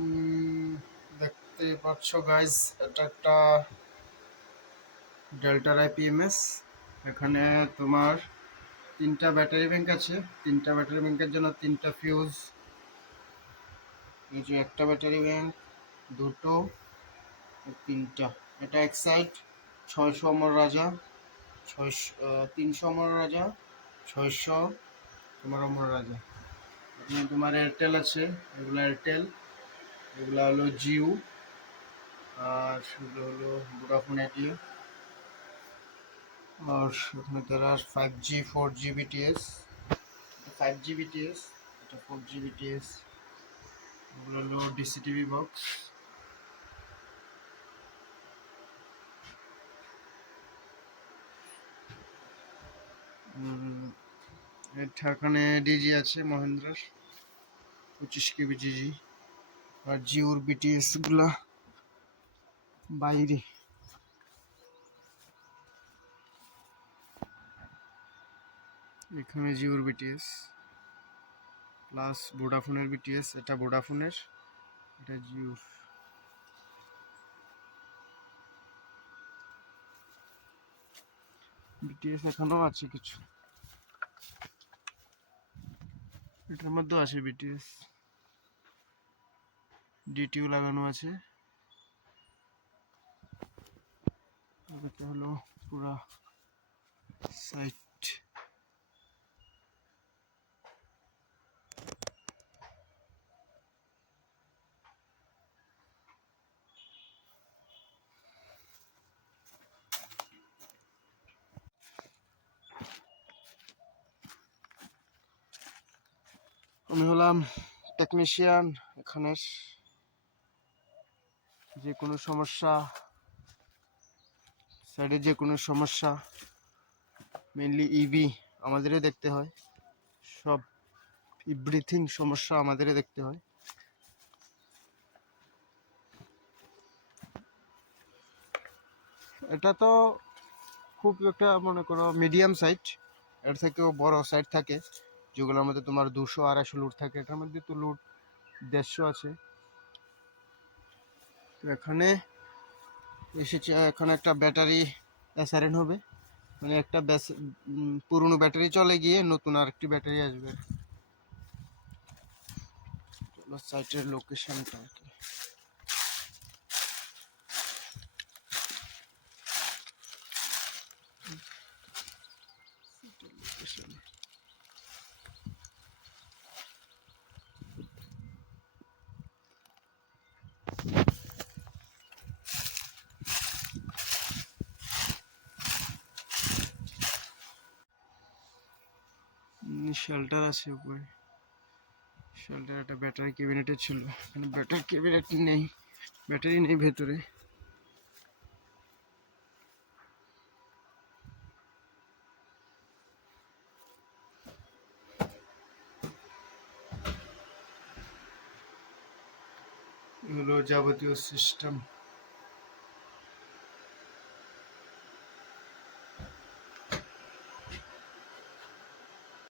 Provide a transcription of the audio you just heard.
উম, দেখতে পাচ্ছ গাইজ, এটা একটা ডেল্টার আইপিএমএস। এখানে তোমার তিনটা ব্যাটারি ব্যাংক আছে। তিনটা ব্যাটারি ব্যাংকের জন্য তিনটা ফিউজ। এই যে একটা ব্যাটারি ব্যাংক, দুটো, তিনটা। এটা এক সাইড 600 অমর রাজা, 300 অমর রাজা, 600 তোমার অমর রাজা। এখানে তোমার এয়ারটেল আছে, এগুলো এয়ারটেল, এগুলো হলো জিও, আর সেগুলো হলো ভোডাফোন আইডিয়া। আর এখানে তারা 5G 4G BTS, 5G BTS, এটা 4G BTS। এগুলো হলো ডিসিটিভি বক্স। এখানে ডিজি আছে মহেন্দ্রার 25 কেবি ডিজি। আর জিওর বিটিএস গুলা বাইরে। এখানে জিওর বিটিএস প্লাস ভোডাফোনের বিটিএস। এটা ভোডাফোনের, এটা জিওর। বিটিএস এখানেও আছে কিছু, এটার মধ্যেও আছে বিটিএস। ডিটিও লাগানো আছে। এটা হলো পুরা সাইট। আমি হলাম টেকনিশিয়ান এখানের। যে কোনো সমস্যা, সাইডে যে কোনো সমস্যা, মেনলি ইভি আমাদেরই দেখতে হয়। সব এভরিথিং সমস্যা আমাদেরই দেখতে হয়। এটা তো খুব একটা মনে করো মিডিয়াম সাইট, এর থেকেও বড় সাইট থাকে যেগুলোর মধ্যে তোমার 200-250 লুট থাকে। এটার মধ্যে তো লুট 150 আছে। তো এখানে এসেছে, এখানে একটা ব্যাটারি এসআরএন হবে, মানে একটা পুরনো ব্যাটারি চলে গিয়ে নতুন আরেকটি ব্যাটারি আসবে। সাইটের লোকেশনটা আর কি। শেল্টার আছে উপরে। শেল্টার একটা ব্যাটারি ক্যাবিনেটে ছিল, এখানে ব্যাটারি ক্যাবিনেট নেই, ব্যাটারি নেই ভেতরে। এগুলো যাবতীয় সিস্টেম।